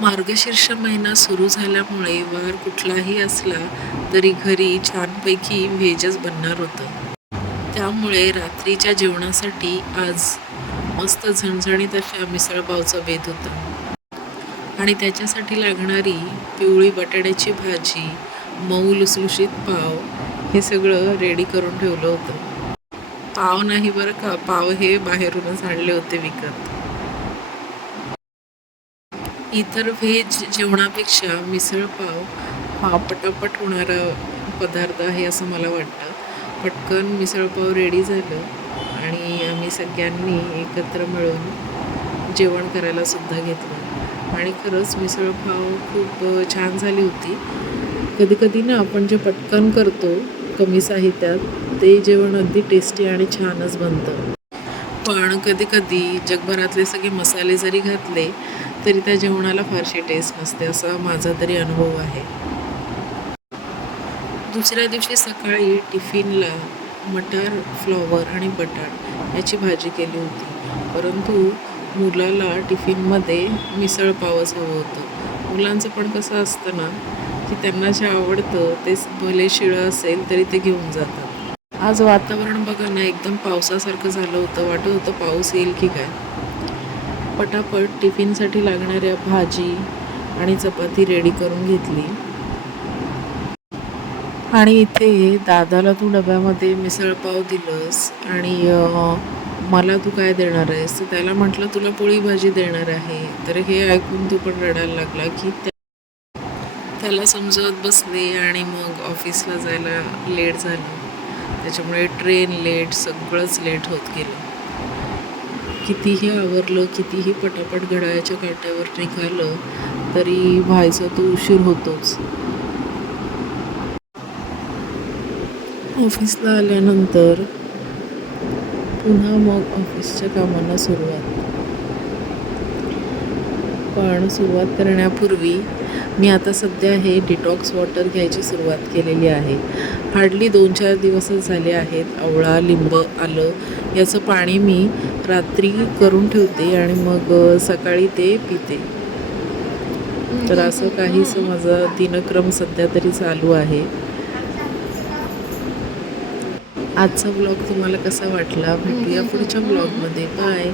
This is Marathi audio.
मार्गशीर्ष महिना सुरू झाल्यामुळे वार कुठलाही असला तरी घरी छानपैकी व्हेजच बनणार होतं. त्यामुळे रात्रीच्या जेवणासाठी आज मस्त झणझणीत अशा मिसळपावचा बेत होता. आणि त्याच्यासाठी लागणारी पिवळी बटाट्याची भाजी मऊ लुसलुशीत पाव हे सगळं रेडी करून ठेवलं होतं. पाव नाही बरं का पाव हे बाहेरूनच आणले होते विकत. इतर व्हेज जेवणापेक्षा मिसळपाव हा पटापट होणारा पदार्थ आहे असं मला वाटतं. पटकन मिसळपाव रेडी झालं आणि आम्ही सगळ्यांनी एकत्र मिळून जेवण करायला सुद्धा घेतलं. आणि खरंच मिसळपाव खूप छान झाली होती. कधी कधी ना आपण जे पटकन करतो कमी साहित्यात ते जेवण अगदी टेस्टी आणि छानच बनतं. पण कधी कधी जगभरातले सगळे मसाले जरी घातले तरी त्या जेवणाला फारशी टेस्ट नसते असा माझा तरी अनुभव आहे. दुसऱ्या दिवशी सकाळी टिफिनला मटार फ्लॉवर आणि बटाट याची भाजी केली होती. परंतु मुलाला टिफिनमध्ये मिसळ पावच हवं होतं. मुलांचं पण कसं असतं ना की त्यांना जे आवडतं ते भले शिळं असेल तरी ते घेऊन जातात. आज वातावरण बघा ना एकदम पावसासारखं झालं होतं. वाटत होतं पाऊस येईल की काय? पटापट टिफिनसाठी लागणाऱ्या भाजी आणि चपाती रेडी करून घेतली. आणि इथे दादाला तू डब्यामध्ये मिसळपाव दिलंस आणि मला तू काय देणार आहेस? तर त्याला म्हटलं तुला पोळी भाजी देणार आहे. तर हे ऐकून तू पण रडायला लागला की त्याला समजवत बसले आणि मग ऑफिसला जायला लेट झालं. त्याच्यामुळे ट्रेन लेट सगळंच लेट होत गेलं. कितीही आवरलं कितीही पटापट घड्याळ्याच्या काट्यावर निघालं तरी व्हायचा तो उशीर होतोच. ऑफिसला आल्यानंतर पुन्हा मग ऑफिसच्या कामांना सुरुवात. पण सुरुवात करण्यापूर्वी मी आता सध्या हे डिटॉक्स वॉटर घ्यायची सुरुवात केलेली आहे. हार्डली दोन चार दिवसच झाले आहेत. आवळा लिंब आलं याचं पाणी मी रात्री करून ठेवते आणि मग सकाळी ते पिते. तर असं काहीसं माझा दिनक्रम सध्या तरी चालू आहे. आजचा ब्लॉग तुम्हाला कसा वाटला? भेटूया पुढच्या ब्लॉगमध्ये बाय